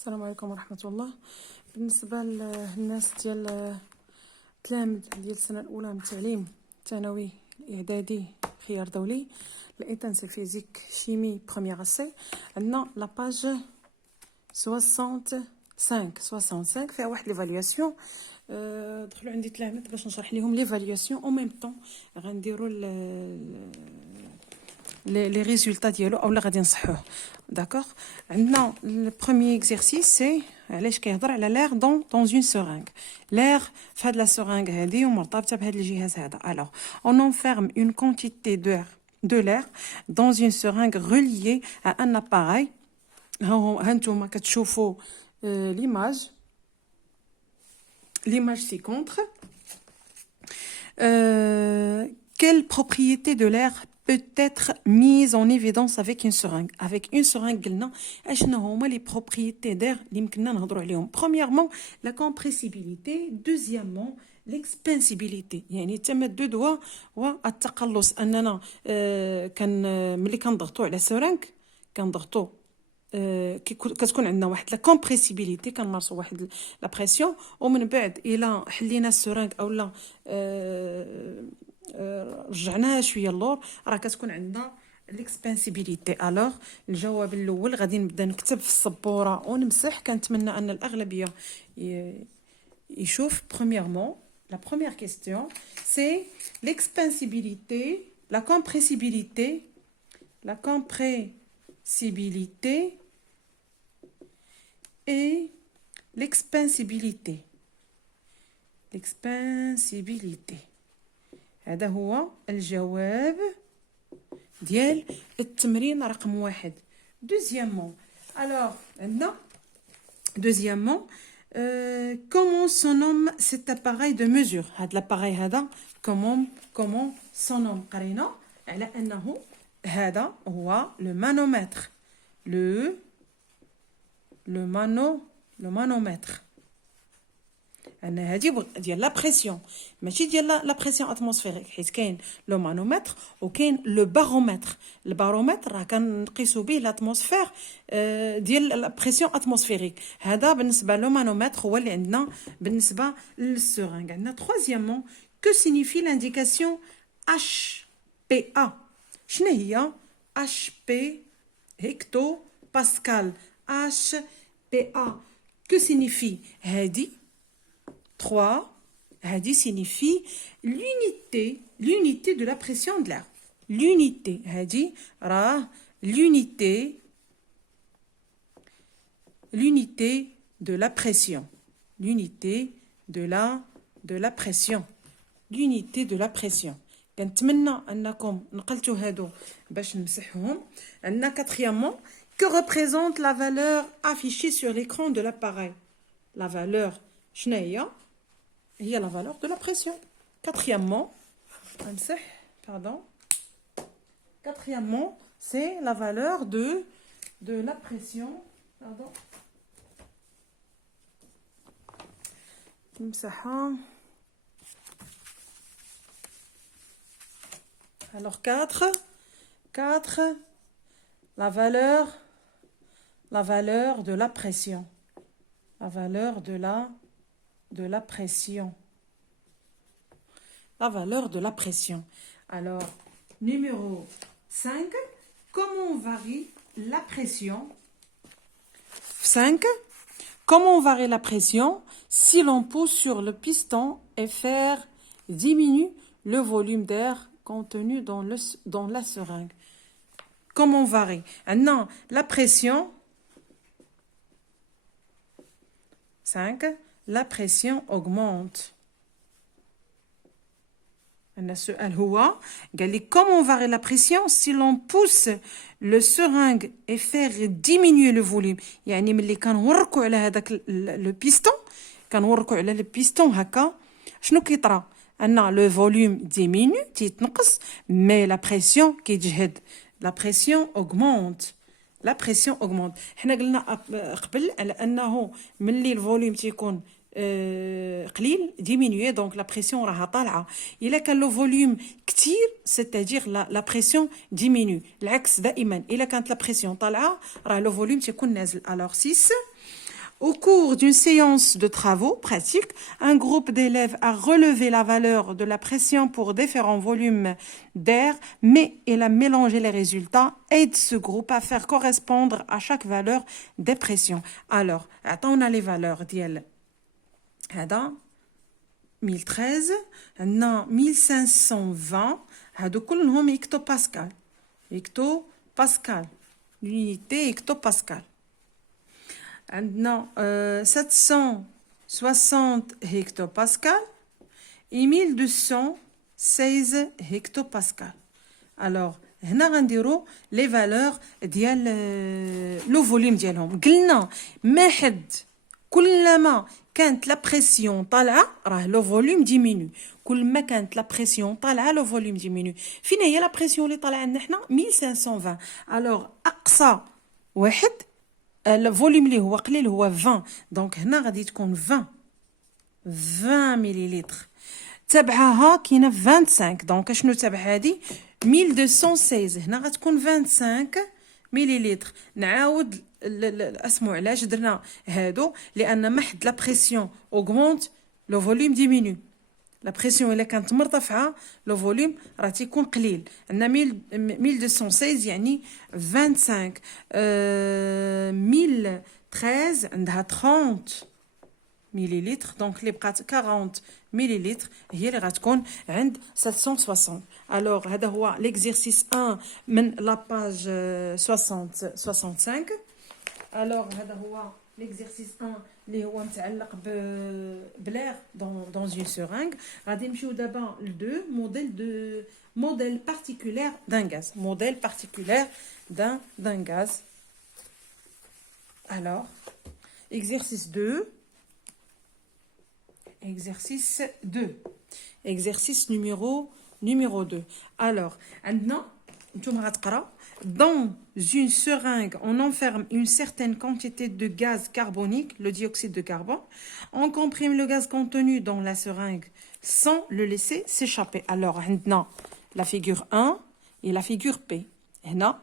السلام عليكم ورحمة الله. بالنسبة للناس ديال التلاميذ ديال السنة الأولى من التعليم الثانوي الإعدادي خيار دولي الانتنسيف فيزيك شيمي بروميير اسي، عندنا لاباج 65 فيها واحد ليفالياسيون. دخلوا عندي تلاميذ باش نشرح لهم ليفالياسيون او ميم طون غنديروا les résultats ديالو اولا غادي نصحوه. داكوغ، عندنا le premier exercice c'est علاش كيهضر على l'air dans une seringue. l'air في هاد لا سeringue هادي ومرتبطه بهاد الجهاز هذا. alors on enferme une quantité de l'air dans une seringue reliée à un appareil. هانتوما كتشوفوا l'image ci-contre. Quelle propriété de l'air peut être mise en évidence avec une seringue? Avec une seringue, قلنا اشنو هما les propriétés d'air اللي يمكننا نهضروا عليهم. Premièrement, la compressibilité. Deuxièmement, l'expansibilité. يعني التمدد والتقلص. اننا ملي كنضغطوا على سرنج كنضغطوا كتكون عندنا واحد لا كومبريسيبيليتي، كنمارسوا واحد لا بريسيون، ومن بعد الى حلينا السرنج اولا رجعناها شويه اللور راه كتكون عندنا ليكسبانسيبيليتي. الوغ الجواب الاول غادي نبدا نكتب في السبوره ونمسح. كنتمنى ان الاغلبيه يشوف. premièrement la première question c'est l'expansibilité, la compressibilité et l'expansibilité. هذا هو الجواب ديال التمرين رقم 1. Deuxièmement, alors عندنا deuxièmement comment se nomme cet appareil de mesure. هذا l'appareil هذا comment se nomme. قرينا على انه هذا هو le manomètre. le manomètre. انا هادي ديال لا بريسيون ماشي ديال لا بريسيون اتموسفيريك، حيت كاين لو مانومتر وكاين لو بارومتر. البارومتر راه كنقيسوا به لاتموسفير ديال لا بريسيون اتموسفيريك. هذا بالنسبه لو مانومتر هو اللي عندنا بالنسبه للسورنغ. عندنا troisièmement que signifie l'indication HPA. شنو هي HP هيكتو باسكال؟ HPA que signifie هادي 3 هادي signifie l'unité de la pression de l'air. l'unité هادي راه l'unité de la pression. l'unité de la pression. l'unité de la pression. كنتمنى انكم نقلتوا هادو باش نمسحهم. عندنا quatrièmement que représente la valeur affichée sur l'écran de l'appareil. la valeur شنو هي la valeur de la pression. Quatrièmement, c'est la valeur de la pression. Alors 4, la valeur de la pression. La valeur de la pression. La valeur de la pression. Alors, numéro 5, comment varie la pression? 5. Comment varie la pression si l'on pousse sur le piston et faire diminuer le volume d'air contenu dans la seringue? Comment varie? Non, la pression. 5. La pression augmente. السؤال هو قال لي comment varie la pression si l'on pousse le seringue et faire diminuer le volume. يعني ملي كنوركوا على هذاك لو بيستون هكا شنو كيطرا؟ ان لو فوليوم ديمينيو تيتنقص مي لا بريسيون كيتجهد. لا بريسيون augmente. لا بريسيون augmente. حنا قلنا قبل على انه ملي الفوليوم تيكون قليل ديمينيو دونك لا بريسيون راها طالعه. الا كان لو فوليوم كثير سيتادير لا بريسيون ديمينيو. العكس دائما الا كانت لا بريسيون طالعه راه لو فوليوم تيكون نازل. الوغ 6 Au cours d'une séance de travaux pratiques, un groupe d'élèves a relevé la valeur de la pression pour différents volumes d'air, mais il a mélangé les résultats. Aide ce groupe à faire correspondre à chaque valeur des pressions. Alors, attends, on a les valeurs d'IL. 1013, 1520, هادو كلهم هكتوباسكال. هكتوباسكال. l'unité hectopascal. عندنا 760 hectopascal et 1216 hectopascal. Alors, هنا غنديرو les valeurs ديال لو فوليوم ديالهم. قلنا ما حد كلما كانت لا بريسيون طالعه راه لو فوليوم ديمينو. كل ما كانت لا بريسيون طالعه لو فوليوم ديمينو. فين هي لا بريسيون اللي طالعه عندنا حنا 1520. الوغ اقصى واحد الفوليوم اللي هو قليل هو 20. دونك هنا غادي تكون 20 مليلتر. تبعها كاينه 25. دونك شنو تبع هذه 1216. هنا غتكون 25 مليلتر. نعاود اسمو علاش درنا هادو لان ما حد لا بريسيون اوغمونت لو فوليوم ديمينو. لا بريسيون الا كانت مرتفعه لو فوليوم راه تيكون قليل. عندنا 1216 يعني 25. 1013 عندها 30 مليلتر. دونك اللي بقات 40 مليلتر هي اللي غتكون عند 760. الوغ هذا هو ليكزيرسيس 1 من لا باج 65. الوغ هذا هو ليكزيرسيس 1 اللي هو متعلق بلاغ دون اون سورينغ. غادي نمشيو دابا ل 2 موديل بارتيكولير دان غاز. موديل بارتيكولير دان غاز. الوغ exercice 2. Exercice 2. Exercice numéro 2. Alors, maintenant, dans une seringue, on enferme une certaine quantité de gaz carbonique, le dioxyde de carbone. On comprime le gaz contenu dans la seringue sans le laisser s'échapper. Alors, maintenant, la figure 1 et la figure P. هنا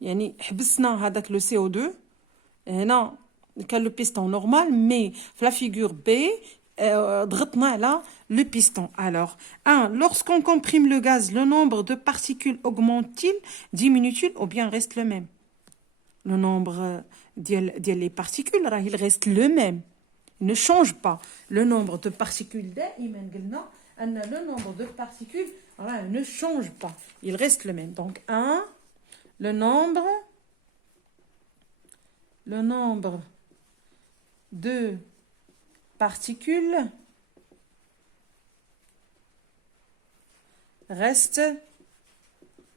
يعني حبسنا هذاك le CO2. هنا كان le piston normal, mais la figure B, ضغطنا على le piston. Alors, 1. Lorsqu'on comprime le gaz, le nombre de particules augmente-t-il, diminue-t-il ou bien reste le même? Le nombre des particules, il reste le même. Il ne change pas. Le nombre de particules, le nombre de particules ne change pas. Il reste le même. Donc, 1. Le nombre de particules reste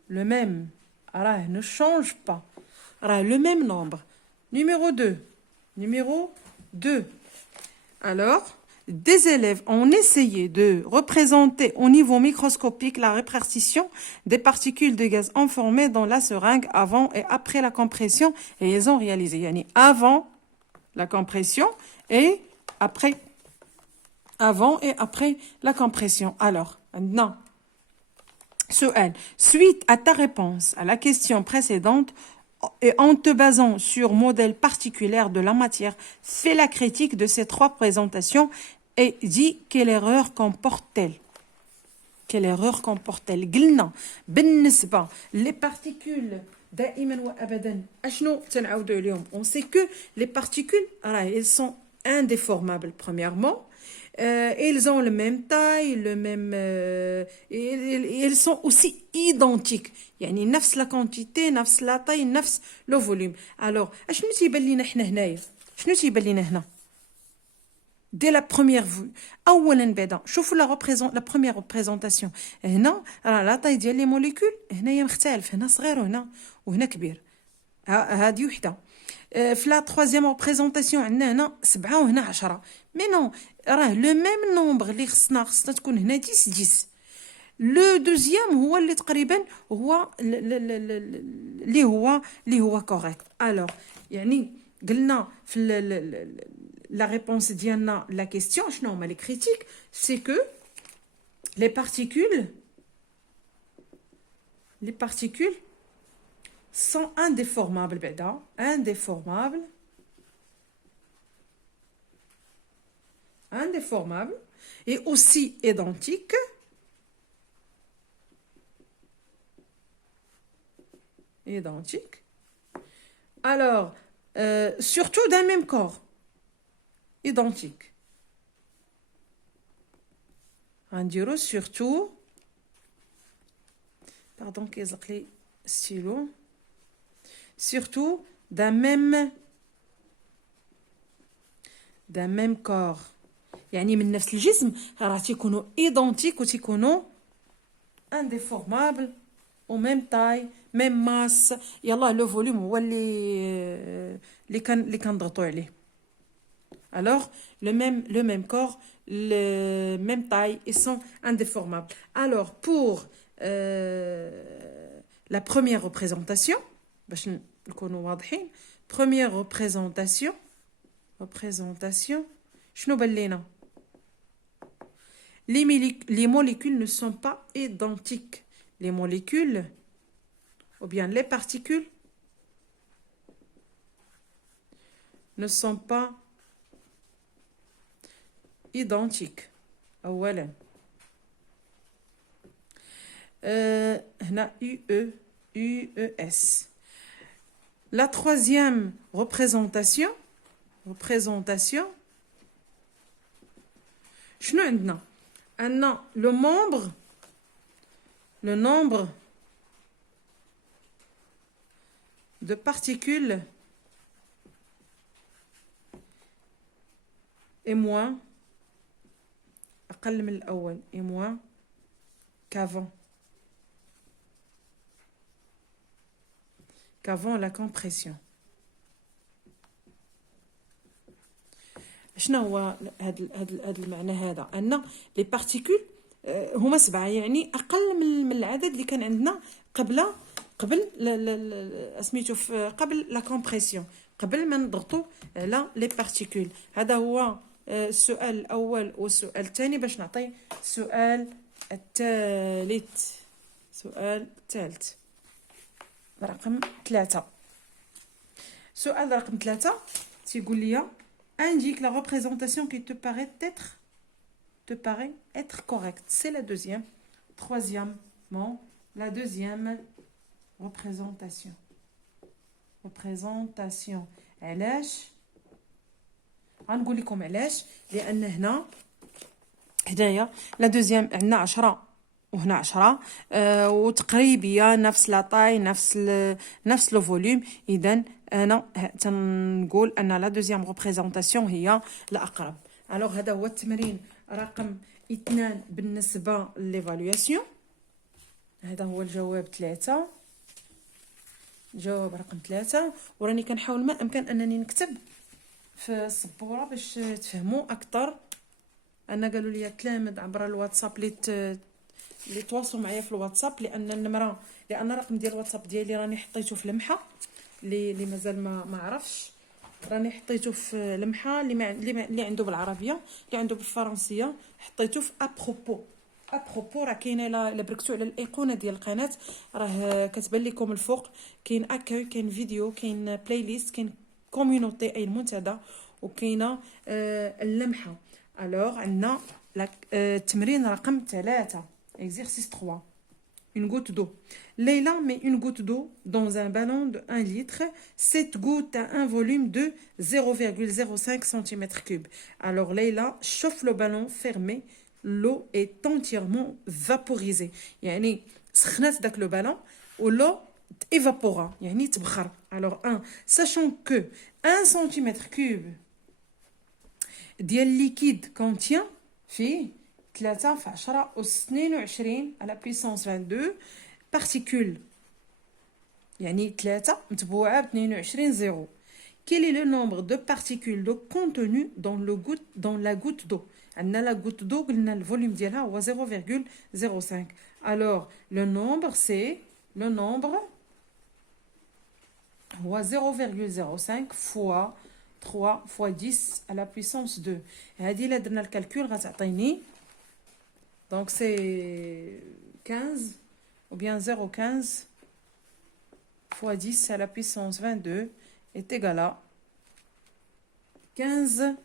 le même. Alors, il ne change pas. Alors, le même nombre. Numéro 2. Alors, des élèves ont essayé de représenter au niveau microscopique la répartition des particules de gaz informées dans la seringue avant et après la compression, et ils ont réalisé. Yani avant la compression et après. Avant et après la compression. Alors, maintenant, suite à ta réponse à la question précédente et en te basant sur modèle particulier de la matière, fais la critique de ces 3 présentations et dis quelle erreur comporte-t-elle. Quelle erreur comporte-t-elle. قلنا بالنسبة les particules دائما وابدا اشنو تنعاودوا عليهم. On sait que les particules elles sont indéformables premièrement. Ils ont le même taille, ils sont aussi identiques. يعني نفس la quantité, نفس la taille, نفس le volume. Alors, شنو تيبان لينا حنا هنايا؟ شنو تيبان لينا هنا؟ Dès la première vue. اولا بعدا شوفوا la première représentation. هنا لا taille ديال لي موليكول هنايا مختلف. هنا صغير وهنا كبير. هذه وحده. في لا troisième représentation عندنا هنا 7 وهنا 10. مي نو راه لو ميم نومبر اللي خصنا تكون هنا 10. لو دوزيام هو اللي تقريبا هو اللي هو كوريكت. الوغ يعني قلنا في لا ريبونس ديالنا لا كيسيون شنو هما لي كريتيك. سي كو les particules sont indéformables بعدا. indéformables indéformable et aussi identique. Identique. Alors, surtout d'un même corps. Identique. On dirait surtout. Pardon, qu'est-ce que les stylos. Surtout d'un même corps. يعني من نفس الجسم راه تيكونوا identiques وتيكونوا indéformables au même taille même masse. يلا لو فوليوم هو اللي كنضغطوا عليه. Alors le même corps, le même taille, ils sont indéformables. Alors pour la première représentation, باش نكونوا واضحين, première représentation شنو بان لينا؟ les molécules ne sont pas identiques. Les molécules ou bien les particules ne sont pas identiques. أولا هنا UES. La troisième représentation شنو عندنا؟ عندنا le nombre de particules est moins أقل من الأول est moins qu'avant la compression. شنو هو هذا المعنى هذا؟ أن لي بارتيكول هما 7 يعني أقل من العدد اللي كان عندنا قبل سميتو قبل لا كومبريسيون، قبل ما نضغطوا على لي بارتيكول. هذا هو السؤال الأول والسؤال الثاني. باش نعطي السؤال الثالث رقم 3. سؤال رقم 3 تيقول لي indique la représentation qui te paraît être correcte. C'est la deuxième. Troisièmement, la deuxième représentation. علاش؟ غنقول لكم علاش. لأن هنايا لا دوزيام عندنا 10 وهنا 10 وتقريبية نفس لا طاي نفس لو فوليوم. إذن أنا تنقول أن لا دوزيام ريبريزونطاسيون هي الأقرب. ألوغ هذا هو التمرين رقم 2 بالنسبة ليفالواسيون. هذا هو الجواب 3. جواب رقم 3. وراني كنحاول ما أمكن أنني نكتب في السبورة باش تفهموا أكثر. أنا قالوا لي تلامذ عبر الواتساب اللي تواصلوا معايا في الواتساب، لأن الرقم ديال الواتساب ديالي راني حطيته في لمحة اللي مازال ما عرفش. راني حطيته في لمحة اللي عنده بالعربية، اللي عنده بالفرنسية حطيته في ابروبو. راه كاينه الا بركتو على الايقونه ديال القناه راه كتبان لكم الفوق كاين اكاي، كاين فيديو، كاين بلاي ليست، كاين كوميونيتي اي المنتدى، وكاينه اللمحه. الوغ عندنا التمرين رقم 3 exercice 3. Une goutte d'eau. Leila met une goutte d'eau dans un ballon de 1 litre. Cette goutte a un volume de 0,05 cm3. Alors Leila chauffe le ballon fermé. L'eau est entièrement vaporisée. يعني سخنات داك لو بالون ولو évapora يعني تبخر. Alors 1 sachant que 1 cm3 ديال liquide contient فيه 3 في 10 أس 22 à la puissance 22 particules، يعني 3 متبوعة ب 22 زيرو. Quel est le nombre de particules d'eau contenues dans la goutte d'eau؟ عندنا la goutte d'eau قلنا الفوليوم ديالها هو 0,05. alors le nombre هو 0,05 fois 3 fois 10 à la puissance 2. هذه الا درنا الكالكول غتعطيني donc c'est 15 ou bien 0,15 fois 10 à la puissance 22 est égal à 15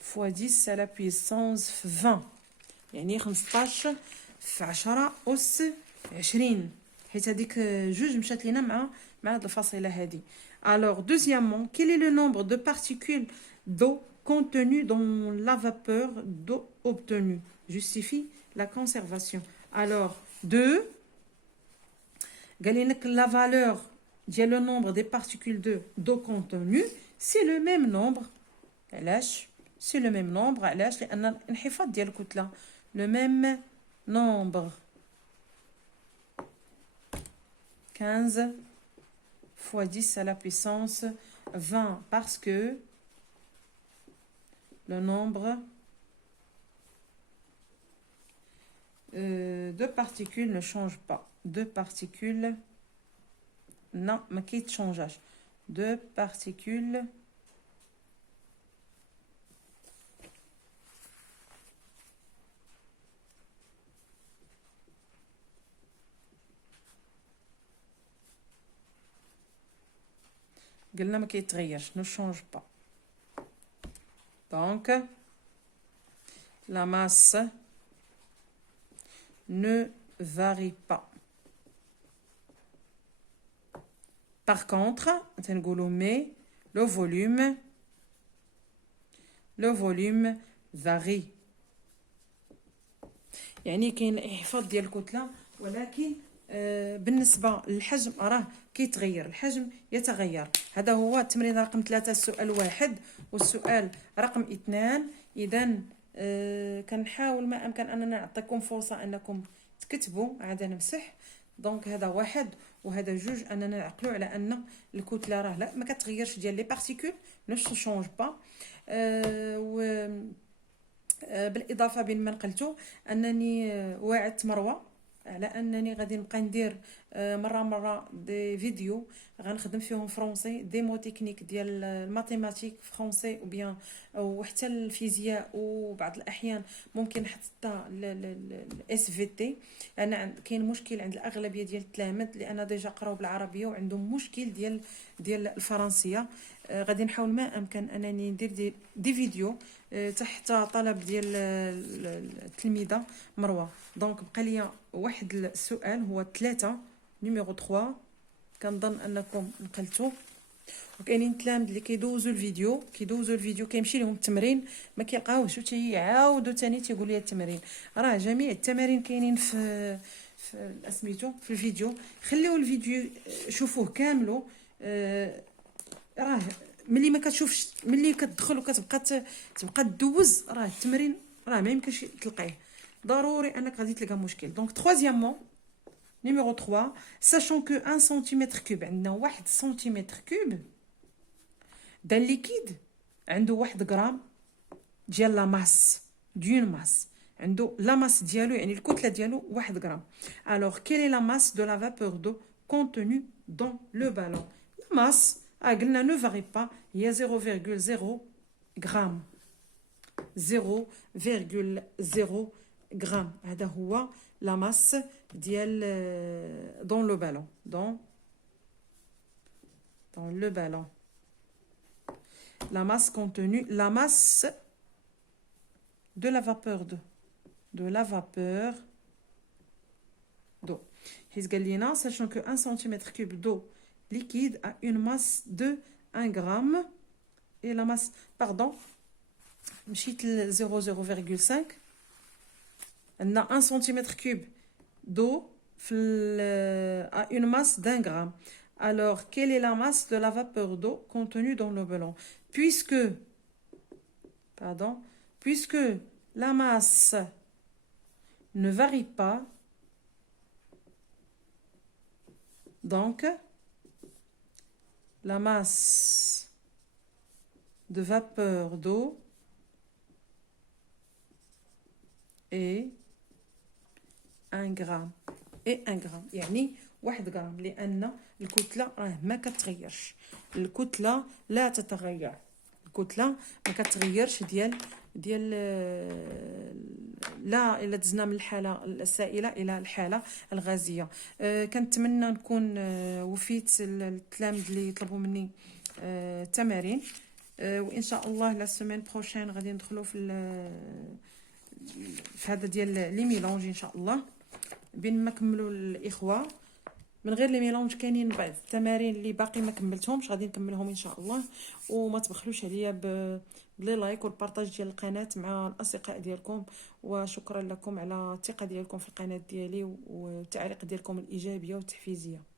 fois 10 à la puissance 20 يعني 15 في 10 أس 20 حيت هذيك جوج مشات لينا مع هاد الفاصلة هادي. Alors deuxièmement, quel est le nombre de particules d'eau contenues dans la vapeur d'eau obtenue? Justifie la conservation. Alors 2 قال لك la valeur ديال le nombre des particules d'eau contenues c'est le même nombre. علاش c'est le même nombre؟ علاش؟ لأن الانحفاض ديال الكتلة le même nombre 15 fois 10 à la puissance 20 parce que le nombre de particules ne change pas. De particules non ما كيتشونجاش. De particules قلنا ما كيتغيرش ne change pas. Donc la masse ne varie pas. Par contre, mais le volume varie. يعني كاين انحفاض ديال الكتله ولكن بالنسبه للحجم راه كيتغير. الحجم يتغير. هذا هو التمرين رقم 3 السؤال 1 والسؤال رقم 2. اذا كنحاول ما امكن اننا نعطيكم فرصه انكم تكتبوا. عاد نمسح. دونك هذا 1 وهذا 2 اننا نعقلوا على ان الكتله راه لا ما كتغيرش ديال لي بارتيكول نو شونج با. بالاضافه بين ما نقلتو انني وعدت مروه على انني غادي نبقى ندير مره دي فيديو غنخدم فيهم فرونسي دي مو تكنيك ديال الماتيماتيك فرونسي او بيان او حتى الفيزياء وبعض الاحيان ممكن حتى الاس في تي. انا كاين مشكل عند الاغلبيه ديال التلاميذ لان ديجا قراو بالعربيه وعندهم مشكل ديال الفرنسيه. غادي نحاول ما امكن انني ندير دي فيديو تحت طلب ديال التلميذه مروه. دونك بقى لي واحد السؤال هو 3 نيميرو 3 كنظن انكم نقلتوه. وكاينين تلاميذ اللي كيدوزوا الفيديو كيمشي لهم التمرين ما كيلقاوش وتيعاودوا ثاني تيقول لي التمرين. راه جميع التمارين كاينين في اسميتو في الفيديو. خليو الفيديو شوفوه كاملو. راه ملي ما كتشوفش ملي كتدخل وكتبقى تدوز راه التمرين راه ما يمكنش تلقيه. ضروري انك غادي تلقى مشكل. دونك troisièmement numéro 3 sachant que 1 cm3 عندنا 1 cm3 دال ليكيد عنده 1 غرام ديال لا ماس دون ماس. عنده لا ماس ديالو يعني الكتله ديالو 1 غرام. alors quelle est la masse de la vapeur d'eau contenue dans le ballon? la masse قلنا ne varie pas هي 0,0 غرام 0,0 غرام. هذا هو la masse ديال dans le ballon dans le ballon. La masse contenue la masse de la vapeur d'eau حيت قال لينا sachant que 1 cm3 d'eau liquide a une masse de 1 gramme et la masse pardon مشيت ل 0,5 عندنا 1 cm3 d'eau a une masse d'1 gramme. Alors quelle est la masse de la vapeur d'eau contenue dans le ballon? Puisque la masse ne varie pas, donc la masse de vapeur d'eau est 1 gramme. et 1 غرام يعني 1 غرام لان الكتله راه ما كتغيرش. الكتله لا تتغير. الكتله ما كتغيرش ديال لا الا دزنا من الحاله السائله الى الحاله الغازيه. كنتمنى نكون وفيت التلاميذ اللي يطلبوا مني تمارين. وان شاء الله لا سيمين بروشين غادي ندخلوا في هذا ديال لي ميلونج ان شاء الله، بين ما كملوا الاخوه. من غير لي ميلونج كاينين بعض التمارين اللي باقي ما كملتهمش، غادي نكملهم ان شاء الله. وما تبخلوش عليا بلي لايك والبارطاج ديال القناه مع الاصدقاء ديالكم. وشكرا لكم على الثقه ديالكم في القناه ديالي والتعليق ديالكم الايجابيه والتحفيزيه.